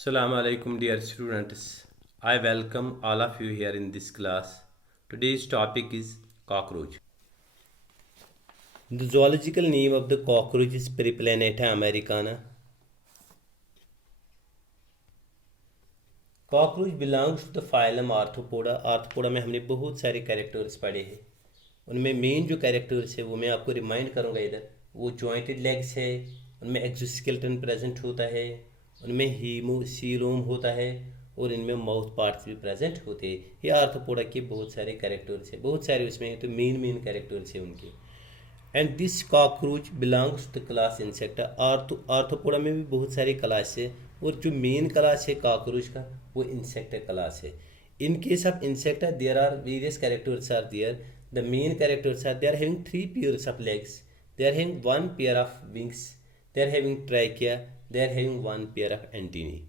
Assalamu alaikum dear students. I welcome all of you here in this class. Today's topic is cockroach. The zoological name of the cockroach is Periplaneta americana. Cockroach belongs to the phylum Arthropoda. Arthropoda में हमने बहुत सारे characters पढ़े हैं। उनमें main जो characters है वो मैं आपको रिमाइंड करूँगा इधर। वो जॉइंटेड लेग्स है, उनमें एक्सोस्केलेटन प्रेजेंट होता है, उनमें हीमोसीलोम होता है और इनमें माउथ पार्ट्स भी प्रेजेंट होते हैं। ये आर्थ्रोपोडा के बहुत सारे कैरेक्टर्स है, बहुत सारे उसमें तो मेन कैरेक्टर्स है उनके। And this cockroach belongs to the class Insecta. Arthropoda में भी बहुत सारी क्लास है और जो मेन क्लास है कॉकरोच का वो इंसेक्टा क्लास है। In case of Insecta there are various characters are there. The main characters are they are having 3 pairs of legs, they are having 1 pair of wings, they are having trachea, they are having 1 pair of antennae.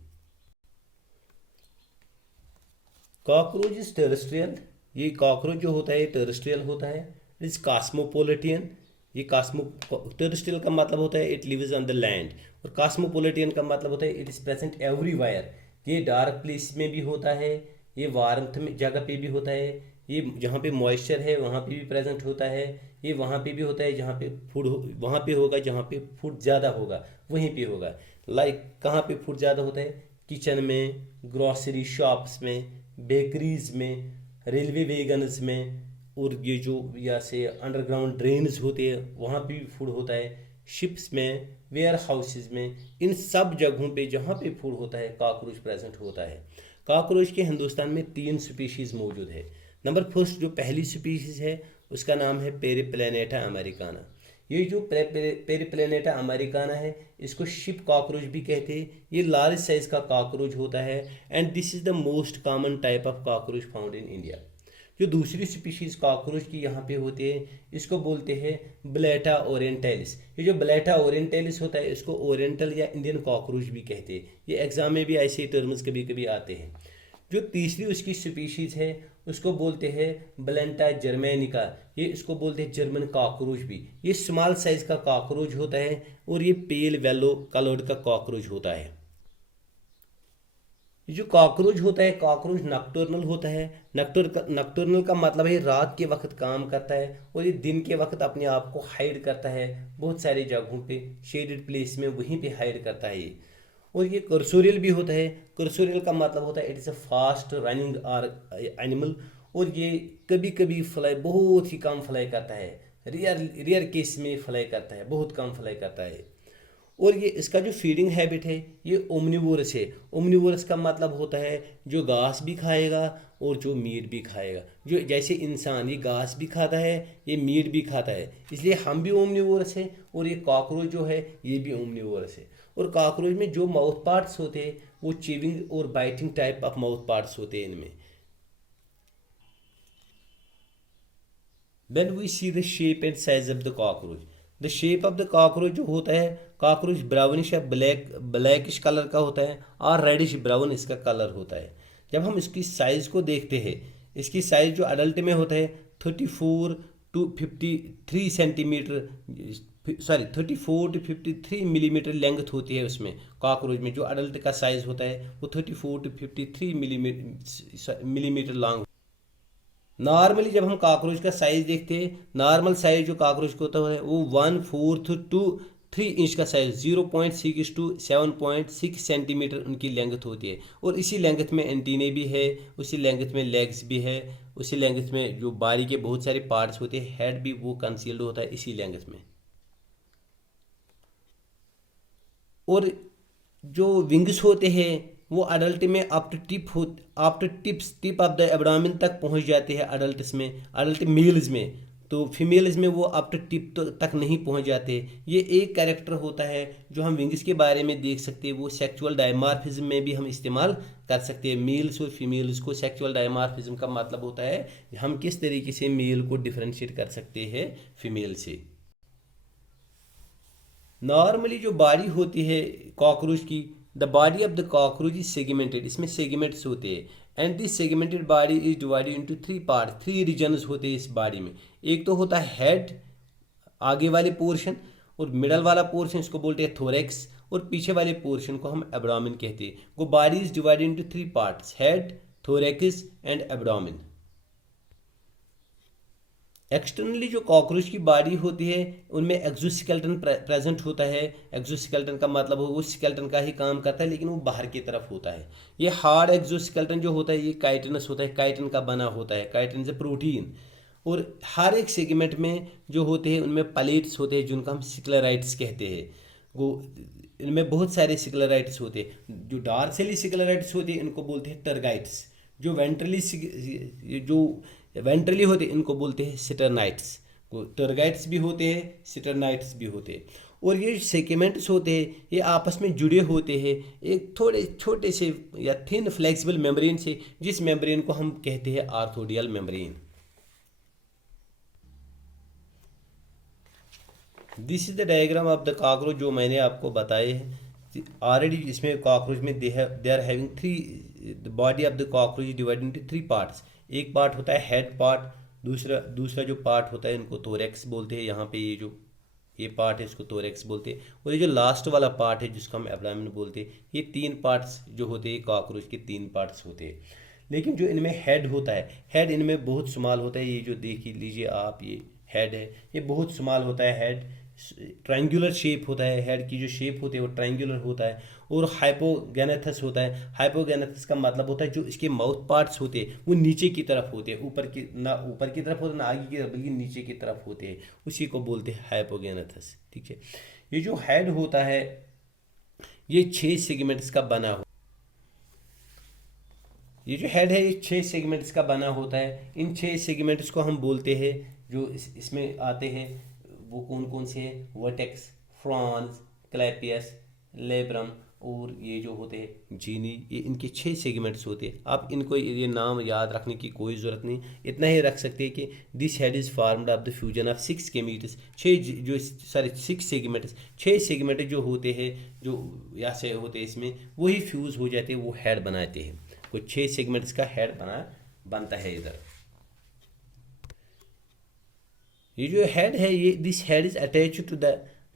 Cockroach is terrestrial. ये cockroach जो होता है ये terrestrial होता है। It is cosmopolitan. ये terrestrial का मतलब होता है it lives on the land, और कॉस्मोपोलिटियन का मतलब होता है इट इज़ प्रेजेंट एवरीवेयर। ये डार्क प्लेस में भी होता है, ये वार्मथ में जगह पे भी होता है, ये जहाँ पे मॉइस्चर है वहाँ पे भी प्रेजेंट होता है, ये वहाँ पे भी होता है जहाँ पे फूड वहाँ पे होगा, जहाँ पे फूड ज़्यादा होगा वहीं पे होगा। लाइक कहाँ पे फूड ज़्यादा होता है? किचन में, ग्रॉसरी शॉप्स में, बेकरीज में, रेलवे वेगन्स में, और ये जो या से अंडरग्राउंड ड्रेन्स होते हैं वहाँ पे भी फूड होता है, शिप्स में, वेयर हाउसेज में, इन सब जगहों पे जहाँ पे फूड होता है कॉकरोच प्रेजेंट होता है। कॉकरोच के हिंदुस्तान में 3 स्पीशीज़ मौजूद है। नंबर फर्स्ट जो पहली स्पीशीज़ है उसका नाम है पेरिप्लैनेटा अमेरिकाना। ये जो पेरिप्लैनेटा अमेरिकाना है इसको शिप कॉकरोच भी कहते हैं। ये लार्ज साइज का कॉकरोच होता है and this is the most common type of cockroach found in India. जो दूसरी स्पीशीज़ कॉकरोच की यहाँ पे होते हैं इसको बोलते हैं ब्लैटा ओरिएंटैलिस। ये जो ब्लैटा ओरिएंटैलिस होता है इसको ओरिएंटल या इंडियन कॉकरोच भी कहते हैं। ये एग्जाम में भी ऐसे टर्म्स कभी कभी आते हैं। जो तीसरी उसकी स्पीशीज़ है उसको बोलते हैं ब्लेंटा जर्मेनिका। ये इसको बोलते हैं जर्मन कॉकरोच भी। ये स्मॉल साइज का कॉकरोच होता है और ये पेल येलो कलर्ड का कॉकरोच होता है। जो कॉकरोच होता है कॉकरोच नॉकटर्नल होता है। नॉकटर्नल का मतलब है रात के वक्त काम करता है और ये दिन के वक्त अपने आप को हाइड करता है बहुत सारी जगहों पे, शेडेड प्लेस में वहीं पे हाइड करता है ये। और ये कर्सोरियल भी होता है। कर्सोरियल का मतलब होता है it is a fast running or animal, और ये कभी कभी फ्लाई बहुत ही कम फ्लाई करता है, रेयर केस में फ्लाई करता है, बहुत कम फ्लाई करता है। और ये इसका जो फीडिंग हैबिट है ये ओमनिवोरस है। ओमनिवोरस का मतलब होता है जो घास भी खाएगा और जो मीट भी खाएगा। जो जैसे इंसान ये घास भी खाता है ये मीट भी खाता है, इसलिए हम भी ओमनिवोरस है और ये कॉकरोच जो है ये भी ओमनिवोरस है। और कॉकरोच में जो माउथ पार्ट्स होते हैं वो चीविंग और biting type of mouth parts होते हैं इनमें। When we see the shape and size of the cockroach, the shape of the cockroach जो होता है कॉकरोच ब्राउनिश या ब्लैकिश कलर का होता है और रेडिश ब्राउन इसका कलर होता है। जब हम इसकी साइज़ को देखते हैं, इसकी साइज़ जो अडल्ट में होता है 34 to 53 centimetre, sorry 34 to 53 millimetre length होती है उसमें। कॉकरोच में जो अडल्ट का साइज़ होता है वो 34 to 53 मिलीमीटर लॉन्ग। नॉर्मली जब हम कॉकरोच का साइज़ देखते हैं, नॉर्मल साइज़ जो कॉकरोच का होता है वो 1/4 to 3 इंच का साइज़ 0.6 to 7.6 सेंटीमीटर उनकी लेंथ होती है। और इसी लेंथ में एंटीने भी है, उसी लेंथ में लेग्स भी है, उसी लेंथ में जो बॉडी के बहुत सारे पार्ट्स होते हैं, हेड भी वो कंसील्ड होता है इसी लेंथ में। और जो विंग्स होते हैं वो अडल्ट में टिप ऑफ द एब्डोमेन तक पहुंच जाते हैं अडल्ट्स में, अडल्ट मेल्स में। तो फीमेल्स में वो अप टू टिप तक नहीं पहुंच जाते। ये एक कैरेक्टर होता है जो हम विंग्स के बारे में देख सकते हैं। वो सेक्सुअल डायमॉर्फिज्म में भी हम इस्तेमाल कर सकते हैं। मेल्स और फीमेल्स को सेक्सुअल डायमॉर्फिज्म का मतलब होता है हम किस तरीके से मेल को डिफ्रेंशिएट कर सकते हैं फीमेल से। नॉर्मली जो बॉडी होती है कॉकरोच की, the body of the cockroach is segmented. इसमें सेगमेंट्स होते हैं and this segmented body is divided into 3 part. 3 regions होते हैं इस बॉडी में। एक तो होता है हेड, आगे वाले पोर्शन, और मिडल वाला पोर्शन इसको बोलते हैं थोरेक्स, और पीछे वाले पोर्शन को हम एब्डोमेन कहते हैं। वो body is divided into 3 parts, head, thorax and abdomen. Externally जो कॉकरोच की बॉडी होती है उनमें एक्सोस्केलेटन प्रेजेंट होता है। एक्सोस्केलेटन का मतलब वो स्केलेटन का ही काम करता है लेकिन वो बाहर की तरफ होता है। ये हार्ड एक्सोस्केलेटन जो होता है ये काइटिनस होता है, काइटिन का बना होता है। काइटिन से प्रोटीन, और हर एक सेगमेंट में जो होते हैं उनमें प्लेट्स होते हैं जिनको हम स्क्लेराइट्स कहते हैं। वो इनमें बहुत सारे स्क्लेराइट्स होते हैं। जो डार्सेली स्क्लेराइट्स होते हैं इनको बोलते हैं टर्गाइट्स। जो वेंट्रली होते हैं इनको बोलते हैं सिटरनाइट्स। टर्गाइट्स भी होते हैं, सिटरनाइट्स भी होते हैं। और ये सेगमेंट्स होते हैं ये आपस में जुड़े होते हैं एक थोड़े छोटे से या थिन फ्लेक्सिबल मेम्ब्रेन से, जिस मेम्ब्रेन को हम कहते हैं arthrodial membrane. This is the diagram of the cockroach जो मैंने आपको बताए हैं ऑलरेडी। इसमें कॉकरोच में they are having three, the body of the cockroach is divided into 3 parts. एक पार्ट होता है हेड पार्ट, दूसरा जो पार्ट होता है इनको थोरैक्स बोलते हैं। यहाँ पे ये पार्ट है इसको थोरैक्स बोलते हैं। और ये जो लास्ट वाला पार्ट है जिसको हम एब्डोमेन बोलते हैं, ये 3 पार्ट्स जो होते हैं कॉकरोच के 3 पार्ट्स होते हैं। लेकिन जो इनमें हेड होता है, हेड इनमें बहुत स्मॉल होता है। ये जो देख लीजिए आप, ये हेड है, ये बहुत स्मॉल होता है। हेड ट्रायंगुलर शेप होता है, हेड की जो शेप होती है वो ट्रायंगुलर होता है। और हाइपोगैनेथस होता है। हाइपोगैनेथस का मतलब होता है जो इसके माउथ पार्ट्स होते हैं वो नीचे की तरफ होते हैं, ऊपर की तरफ होते हैं ना आगे की तरफ, बल्कि नीचे की तरफ होते हैं। उसी को बोलते हैं हाइपोगैनेथस। ठीक है, ये जो हेड होता है ये 6 सेगमेंट्स का बना हो। ये जो हेड है ये 6 सेगमेंट्स का बना होता है। इन 6 सेगमेंट्स को हम बोलते हैं, जो इसमें आते हैं वो कौन कौन से हैं, वर्टेक्स, फ्रांस, क्लैपियस, लेब्रम और ये जो होते हैं जीनी। ये इनके 6 सेगमेंट्स होते हैं। आप इनको ये नाम याद रखने की कोई ज़रूरत नहीं, इतना ही रख सकते हैं कि this head is formed of the fusion of 6 gametes. 6 segments, 6 segment जो होते हैं, जो यहाँ से होते हैं इसमें वही फ्यूज़ हो जाते हैं, वो हेड बनाते हैं। कुछ 6 सेगमेंट्स का हेड बनता है इधर। ये जो हेड है ये this head is attach to the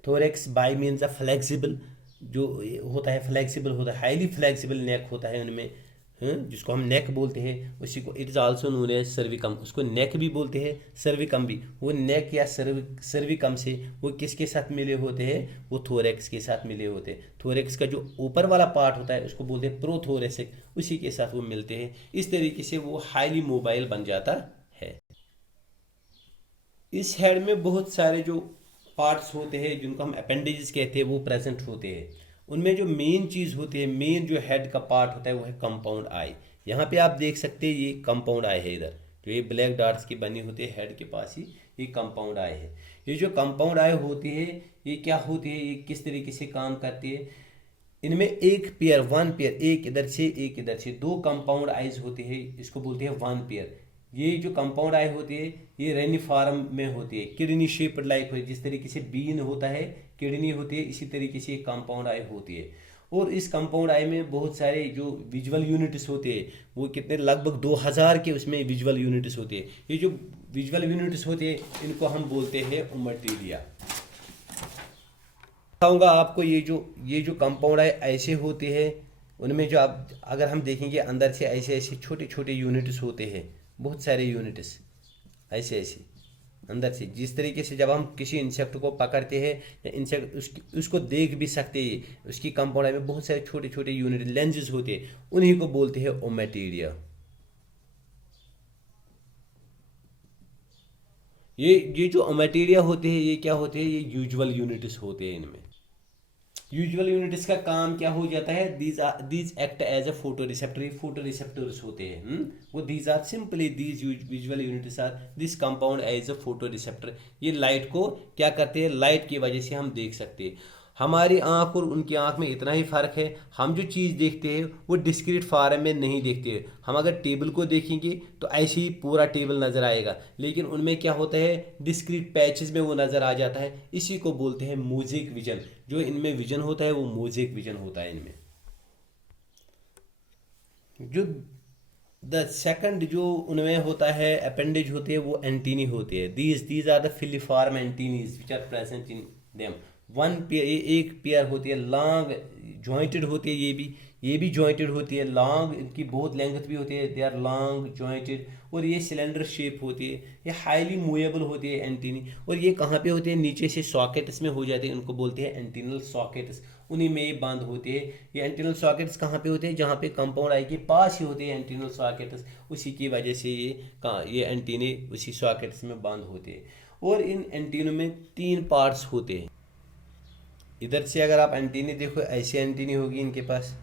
thorax by means of flexible, जो होता है फ्लेक्सिबल होता है, हाईली फ्लेक्सिबल नेक होता है उनमें, जिसको हम नेक बोलते हैं। उसी को it is also known as cervicum, उसको नेक भी बोलते हैं, सर्विकम भी। वो नेक या सर्विकम से वो किसके साथ मिले होते हैं, वो थोरैक्स के साथ मिले होते हैं। थोरैक्स का जो ऊपर वाला पार्ट होता है उसको बोलते हैं प्रोथोरेसिक, उसी के साथ वो मिलते हैं। इस तरीके से वो हाईली मोबाइल बन जाता है। इस हेड में बहुत सारे जो पार्ट्स होते हैं जिनको हम अपेंडेजेस कहते हैं वो प्रेजेंट होते हैं। उनमें जो मेन चीज़ होती है, मेन जो हेड का पार्ट होता है वो है कंपाउंड आई। यहाँ पे आप देख सकते हैं ये कंपाउंड आई है। इधर जो ये ब्लैक डॉट्स की बनी होती है हेड के पास ही, ये कंपाउंड आई है। ये जो कंपाउंड आई होती है ये क्या होती है, ये किस तरीके से काम करती है। इनमें एक पेयर, 1 पेयर, एक इधर से एक इधर से, 2 कंपाउंड आइज होती है, इसको बोलते हैं 1 पेयर। ये जो कंपाउंड आई होती है ये रेनिफॉर्म में होती है, किडनी शेप्ड लाइक होती है। जिस तरीके से बीन होता है, किडनी होती है, इसी तरीके से कंपाउंड आई होती है। और इस कंपाउंड आई में बहुत सारे जो विजुअल यूनिट्स होते हैं, वो कितने, लगभग 2000 के उसमें विजुअल यूनिट्स होते हैं। ये जो विजुअल यूनिट्स होते हैं इनको हम बोलते हैं ओमेटिलिया। बताऊंगा आपको ये जो कंपाउंड आई ऐसे होते हैं, उनमें जो आप अगर हम देखेंगे अंदर से ऐसे ऐसे छोटे छोटे यूनिट्स होते हैं, बहुत सारे यूनिट्स ऐसे ऐसे अंदर से। जिस तरीके से जब हम किसी इंसेक्ट को पकड़ते हैं या इंसेक्ट उसको देख भी सकते हैं, उसकी कंपाउंड में बहुत सारे छोटे छोटे यूनिट लेंसेज होते हैं, उन्हीं को बोलते हैं ओमेटिलिया। ये जो ओमेटिलिया होते हैं ये क्या होते हैं, ये यूजुअल यूनिट्स होते हैं। इनमें यूजुअल यूनिट्स का काम क्या हो जाता है, these act as a photo receptor, photo receptors होते हैं। वो these are simply these visual units are this compound as a photo receptor. ये लाइट को क्या करते हैं, लाइट की वजह से हम देख सकते हैं। हमारी आंख और उनकी आंख में इतना ही फ़र्क है, हम जो चीज़ देखते हैं वो डिस्क्रीट फॉर्म में नहीं देखते। हम अगर टेबल को देखेंगे तो ऐसे ही पूरा टेबल नज़र आएगा, लेकिन उनमें क्या होता है, डिस्क्रीट पैचेस में वो नज़र आ जाता है। इसी को बोलते हैं मोज़ेक विजन। जो इनमें विजन होता है वो मोज़ेक विजन होता है इनमें। जो द सेकंड जो उनमें होता है अपेंडेज होते हैं वो एंटीनी होते हैं। These are the filiform antennae which are present in them. One pair, एक पेयर होती है लॉन्ग जॉइंटेड होती है, ये भी जॉइंटेड होती है, लॉन्ग, इनकी बहुत लेंथ भी होती है, दे आर लॉन्ग जॉइंटेड, और ये सिलेंडर शेप होती है, ये हाईली मूवेबल होती है एंटीनी। और ये कहाँ पे होती है, नीचे से सॉकेट्स में हो जाते हैं, उनको बोलते हैं एंटीनल सॉकेट्स, उन्हीं में ये बंद होते हैं। ये एंटीनल सॉकेट्स कहाँ पे होते हैं, जहाँ पे कंपाउंड आई के पास ही होते हैं एंटीनल सॉकेट्स, उसी की वजह से ये एंटीने उसी सॉकेट्स में बंद होते हैं। और इन एंटीनों में 3 पार्ट्स होते हैं। इधर से अगर आप एंटीने देखो, ऐसे एंटीने होगी इनके पास,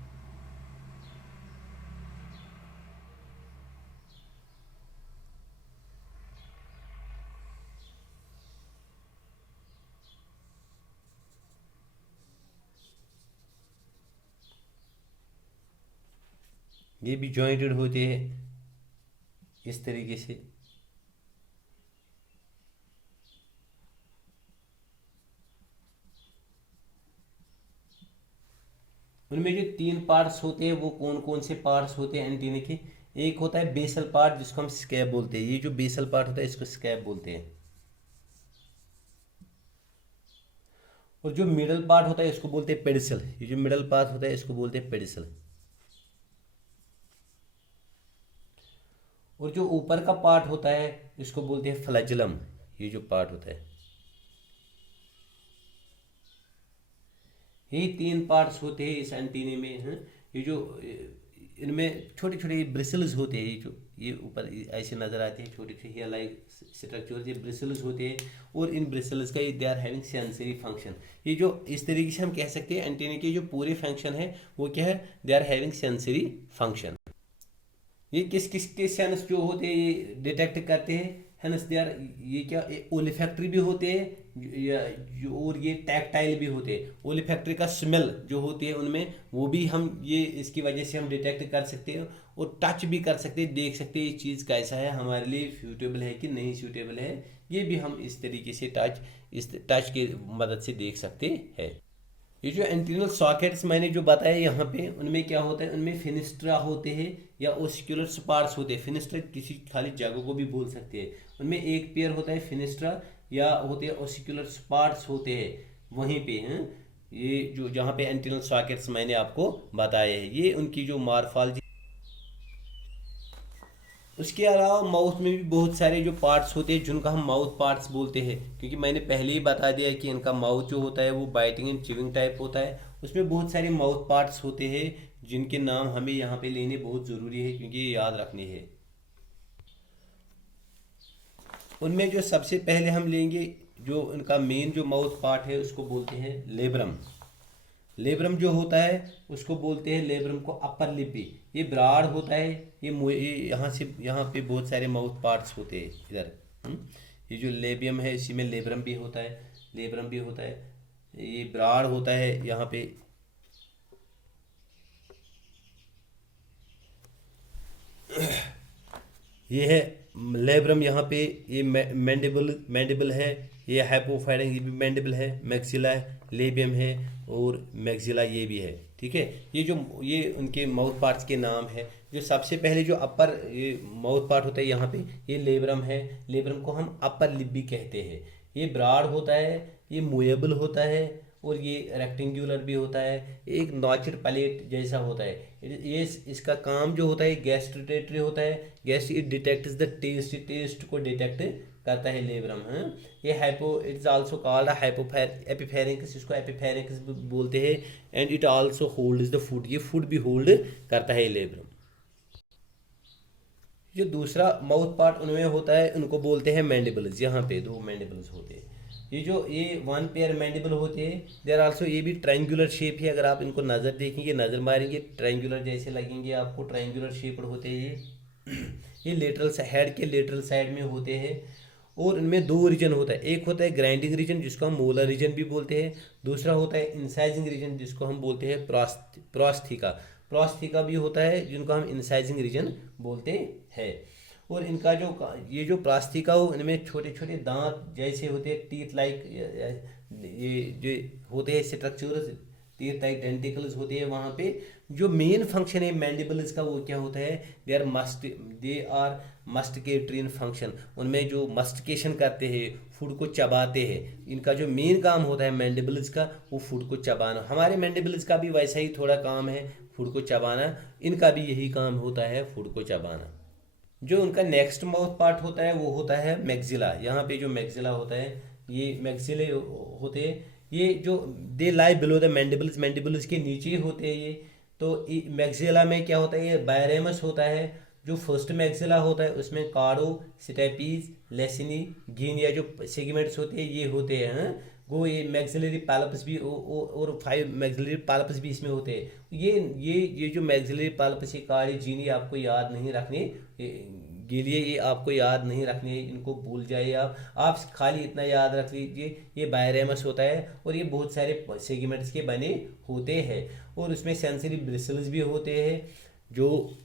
ये भी जॉइंटेड होते हैं इस तरीके से। उनमें जो 3 पार्ट्स होते हैं वो कौन कौन से पार्ट्स होते हैं एंटीने के, एक होता है बेसल पार्ट जिसको हम स्कैब बोलते हैं, ये जो बेसल पार्ट होता है इसको स्कैब बोलते हैं। और जो मिडल पार्ट होता है इसको बोलते हैं पेडिसल, ये जो मिडल पार्ट होता है इसको बोलते हैं पेडिसल। और जो ऊपर का पार्ट होता है इसको बोलते हैं फ्लैजुलम, ये जो पार्ट होता है। ये 3 पार्ट्स होते हैं इस एंटीने में हैं। ये जो इनमें छोटे छोटे ब्रिसल्स होते हैं, ये जो ये ऊपर ऐसे नज़र आते हैं छोटे छोटे हेयर लाइक स्ट्रक्चर, ये ब्रिसल्स होते हैं। और इन ब्रिसल्स का ये they are having sensory function, ये जो इस तरीके से हम कह सकते हैं एंटीने के जो पूरे फंक्शन है वो क्या है, they are having sensory function. ये किस किस के सेंस जो होते हैं ये डिटेक्ट करते हैं, हेंस दे आर, ये क्या ओलिफैक्टरी भी होते हैं और ये टैक्टाइल भी होते हैं। ओलिफैक्टरी का स्मेल जो होती है उनमें, वो भी हम ये इसकी वजह से हम डिटेक्ट कर सकते हैं। और टच भी कर सकते हैं, देख सकते हैं ये चीज़ कैसा है, हमारे लिए सूटेबल है कि नहीं सूटेबल है, ये भी हम इस तरीके से इस टच की मदद से देख सकते हैं। ये जो एंटीनल सॉकेट्स मैंने जो बताया यहाँ पे, उनमें क्या होता है, उनमें फिनिस्ट्रा होते हैं या ओसिकुलर स्पार्स होते हैं। फिनिस्ट्रा किसी खाली जगह को भी बोल सकते हैं। उनमें एक पेयर होता है फिनिस्ट्रा या होते हैं ओसिकुलर स्पार्स होते हैं वहीं पे हैं। ये जो जहाँ पे एंटीनल सॉकेट्स मैंने आपको बताए हैं, ये उनकी जो मार्फोलॉजी। उसके अलावा माउथ में भी बहुत सारे जो पार्ट्स होते हैं जिनका हम माउथ पार्ट्स बोलते हैं, क्योंकि मैंने पहले ही बता दिया है कि इनका माउथ जो होता है वो बाइटिंग एंड चिविंग टाइप होता है। उसमें बहुत सारे माउथ पार्ट्स होते हैं जिनके नाम हमें यहाँ पे लेने बहुत ज़रूरी है, क्योंकि ये याद रखने हैं। उनमें जो सबसे पहले हम लेंगे, जो उनका मेन जो माउथ पार्ट है उसको बोलते हैं लेब्रम। लेब्रम जो होता है उसको बोलते हैं, लेब्रम को अपर लिप भी, ये ब्राड होता है। ये यहाँ से यहाँ पे बहुत सारे माउथ पार्ट्स होते हैं इधर। ये जो लेबियम है इसी में लेब्रम भी होता है, लेब्रम भी होता है। ये ब्राड होता है यहाँ पे। ये है लेब्रम यहाँ पे। ये मैंडिबल है, ये हाइपोफाइडिंग, ये भी मैंडिबल है। मैक्सिला है, लेबियम है, और मैक्सिला ये भी है। ठीक है, ये उनके माउथ पार्ट्स के नाम है। जो सबसे पहले जो अपर ये माउथ पार्ट होता है यहाँ पे, ये लेब्रम है। लेब्रम को हम अपर लिप भी कहते हैं। ये ब्रॉड होता है, ये मूवेबल होता है, और ये रेक्टेंगुलर भी होता है, एक नॉचड प्लेट जैसा होता है। ये इसका काम जो होता है गैस्ट्रेटरी होता है। गैस it detects the taste, taste को डिटेक्ट करता है लेब्रम। हाँ, ये इट्स आल्सो कॉल्ड एपिफेरिंक्स, इसको एपिफेरिंक्स बोलते हैं। And it also holds the food, ये फूड भी होल्ड करता है लेब्रम। जो दूसरा माउथ पार्ट उनमें होता है उनको बोलते हैं मैंडिबल्स। यहाँ पे 2 मैंडिबल्स होते हैं। ये 1 पेयर मैंडिबल होते हैं। देर आल्सो, ये भी ट्रायंगुलर शेप है। अगर आप इनको नज़र देखेंगे, नज़र मारेंगे, ट्रायंगुलर जैसे लगेंगे आपको, ट्रायंगुलर शेप्ड होते हैं ये लेटरल हेड के लेटरल साइड में होते हैं। और इनमें 2 रीजन होता है, एक होता है ग्राइंडिंग रीजन जिसको हम मोलर रीजन भी बोलते हैं, दूसरा होता है इंसाइजिंग रीजन जिसको हम बोलते हैं प्रोस्थीका। प्रोस्थीका भी होता है जिनको हम इंसाइजिंग रीजन बोलते हैं। और इनका ये जो प्लास्टिका हो, इनमें छोटे छोटे दांत जैसे होते हैं, टीथ लाइक ये जो होते हैं स्ट्रक्चर्स, तीर टाइप डेंटिकल्स होते हैं वहाँ पे। जो मेन फंक्शन है मैंडिबल्स का वो क्या होता है, दे आर मस्टिकेटरियन फंक्शन, उनमें जो मस्टिकेशन करते हैं, फूड को चबाते हैं। इनका जो मेन काम होता है मैंडिबल्स का, वो फूड को चबाना। हमारे मैंडिबल्स का भी वैसा ही थोड़ा काम है, फूड को चबाना। इनका भी यही काम होता है, फूड को चबाना। जो उनका नेक्स्ट माउथ पार्ट होता है वो होता है मैक्सिला। यहाँ पे जो मैक्सिला होता है, ये मैक्सिले होते हैं, ये जो दे लाई बिलो द मैंडिबल्स, मैंडिबल्स के नीचे होते हैं ये। तो मैक्सिला में क्या होता है, ये बायरेमस होता है। जो फर्स्ट मैक्सिला होता है उसमें कार्डो, स्टेपीज, लेसिनी, गिनिया जो सेगमेंट्स होते हैं ये होते हैं, हाँ? वो ये मैक्सिलरी पालपस भी और 5 मैक्सिलरी पालपस भी इसमें होते हैं। ये जो मैक्सिलरी पालपस, ये कार्डी, जीनी आपको याद नहीं रखने के लिए, ये आपको याद नहीं रखने, इनको भूल जाइए आप खाली इतना याद रख लीजिए, ये बायरेमस होता है और ये बहुत सारे सेगमेंट्स के बने होते हैं। और उसमें सेंसरी ब्रिसल्स भी होते हैं जो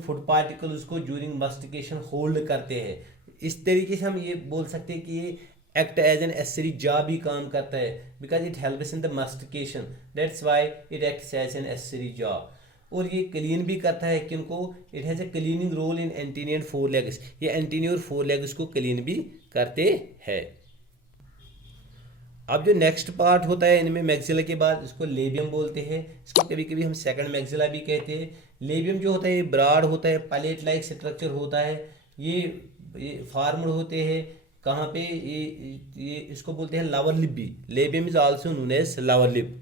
फूड पार्टिकल्स को ड्यूरिंग मस्टिकेशन होल्ड करते हैं। इस तरीके से हम ये बोल सकते हैं कि ये act as an accessory jaw भी काम करता है, because it helps in the mastication, that's why it acts as an accessory jaw. और ये क्लीन भी करता है किनको, it has a cleaning role in anterior 4 legs, ये एंटीनियर 4 लेग्स को क्लीन भी करते हैं। अब जो नेक्स्ट पार्ट होता है इनमें मैक्सिला के बाद, इसको लेबियम बोलते हैं। इसको कभी कभी हम सेकंड मैक्सिला भी कहते हैं। लेबियम जो होता है ये ब्रॉड होता है, पैलेट लाइक स्ट्रक्चर होता है। ये फॉर्म्ड होते हैं कहाँ पे, ये इसको बोलते हैं लावर लिप भी। Labium is also known as lower lip,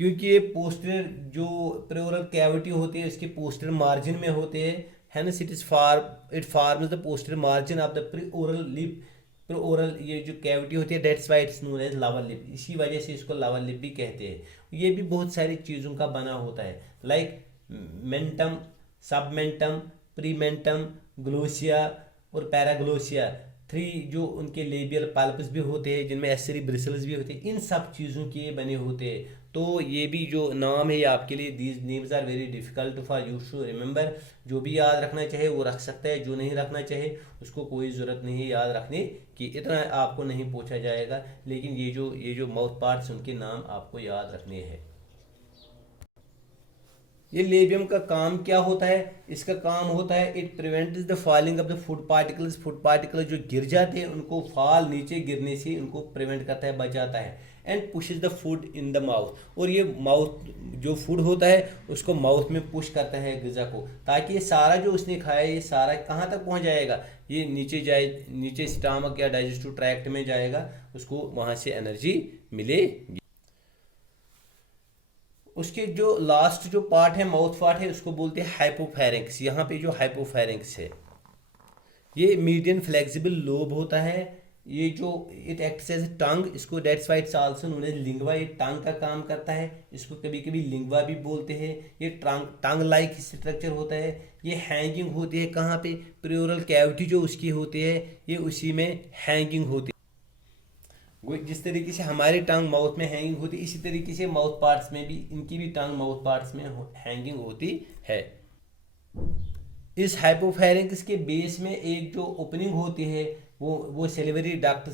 क्योंकि ये पोस्टर जो प्रेओरल कैविटी होती है इसके पोस्टर मार्जिन में होते हैं, hence it forms the posterior margin of the preoral lip. Preoral ये जो कैविटी होती है, that's why it's known as lower lip, इसी वजह से इसको लावर लिप भी कहते हैं। ये भी बहुत सारी चीज़ों का बना होता है, लाइक मेंटम, सबमेंटम, प्रीमेंटम, ग्लोसिया और पैराग्लोसिया। 3 जो उनके लेबियल पाल्पस भी होते हैं, जिनमें एसेरी ब्रिसल्स भी होते हैं, इन सब चीज़ों के बने होते हैं। तो ये भी जो नाम है ये आपके लिए, these names are very difficult for you to remember. जो भी याद रखना चाहे वो रख सकता है, जो नहीं रखना चाहे उसको कोई ज़रूरत नहीं है याद रखने की, इतना आपको नहीं पूछा जाएगा। लेकिन ये जो माउथ पार्ट्स उनके नाम आपको याद रखने हैं। ये लेबियम का काम क्या होता है, इसका काम होता है it prevents the falling of the food particles. Food particles जो गिर जाते हैं उनको फॉल, नीचे गिरने से उनको प्रिवेंट करता है, बचाता है। And pushes the food in the mouth, और ये माउथ जो फूड होता है उसको माउथ में पुश करता है गज़ा को, ताकि ये सारा जो उसने खाया ये सारा कहाँ तक पहुँच जाएगा, ये नीचे जाए, नीचे स्टमक या डाइजेस्टिव ट्रैक्ट में जाएगा, उसको वहाँ से एनर्जी मिलेगी। उसके जो लास्ट जो पार्ट है, माउथ पार्ट है, उसको बोलते हैं हाइपोफेरिंक्स। यहाँ पे जो हाइपोफेरिंक्स है ये मीडियन फ्लेक्सिबल लोब होता है। ये जो इट एक्ट्स एज टंग, इसको that's why it's also known as lingua, ये टंग का काम करता है, इसको कभी कभी लिंगवा भी बोलते हैं। ये टंग लाइक स्ट्रक्चर होता है। ये हैंगिंग होती है कहाँ पे, प्रियोरल कैविटी जो उसकी होती है ये उसी में हैंगिंग होती है। जिस तरीके से हमारी टंग माउथ में हैंगिंग होती है, इसी तरीके से माउथ पार्ट्स में भी, इनकी भी टंग माउथ पार्ट्स में हैंगिंग होती है। इस हाइपोफेरिंक्स के बेस में एक जो ओपनिंग होती है वो सेलिवरी डक्ट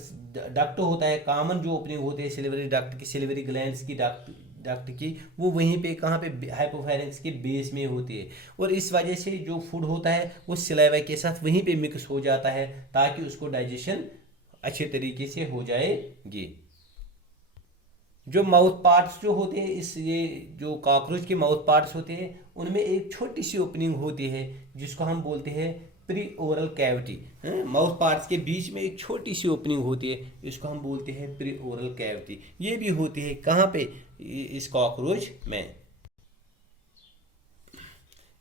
होता है। कॉमन जो ओपनिंग होती है सेलिवरी डक्ट की, सेलिवरी ग्लैंड्स की डक्ट की, वो वहीं पे कहाँ पे, हाइपोफेरिंक्स के बेस में होती है। और इस वजह से जो फूड होता है वो सलाइवा के साथ वहीं पे मिक्स हो जाता है, ताकि उसको डाइजेशन अच्छे तरीके से हो जाएगी। जो माउथ पार्ट्स जो होते हैं, ये जो कॉकरोच के माउथ पार्ट्स होते हैं उनमें एक छोटी सी ओपनिंग होती है जिसको हम बोलते हैं pre oral cavity. Mouth parts के बीच में एक छोटी सी ओपनिंग होती है, इसको हम बोलते हैं प्री ओरल कैविटी। ये भी होती है कहाँ पे, इस कॉकरोच में।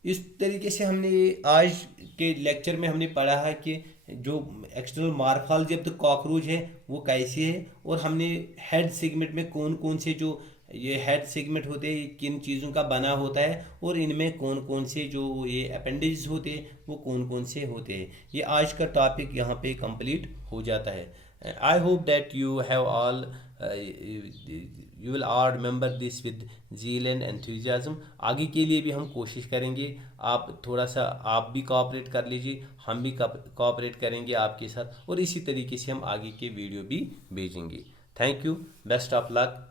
इस तरीके से हमने आज के लेक्चर में हमने पढ़ा है कि जो external morphology of the cockroach है वो कैसी है, और हमने हेड सेगमेंट में कौन कौन से जो ये हेड सेगमेंट होते हैं किन चीज़ों का बना होता है, और इनमें कौन कौन से जो ये अपेंडेजेस होते हैं वो कौन कौन से होते हैं। ये आज का टॉपिक यहाँ पे कंप्लीट हो जाता है। I hope that you have all you will all remember this with zeal and enthusiasm. आगे के लिए भी हम कोशिश करेंगे, आप थोड़ा सा आप भी कोऑपरेट कर लीजिए, हम भी कोऑपरेट करेंगे आपके साथ, और इसी तरीके से हम आगे के वीडियो भी भेजेंगे। Thank you, best of luck.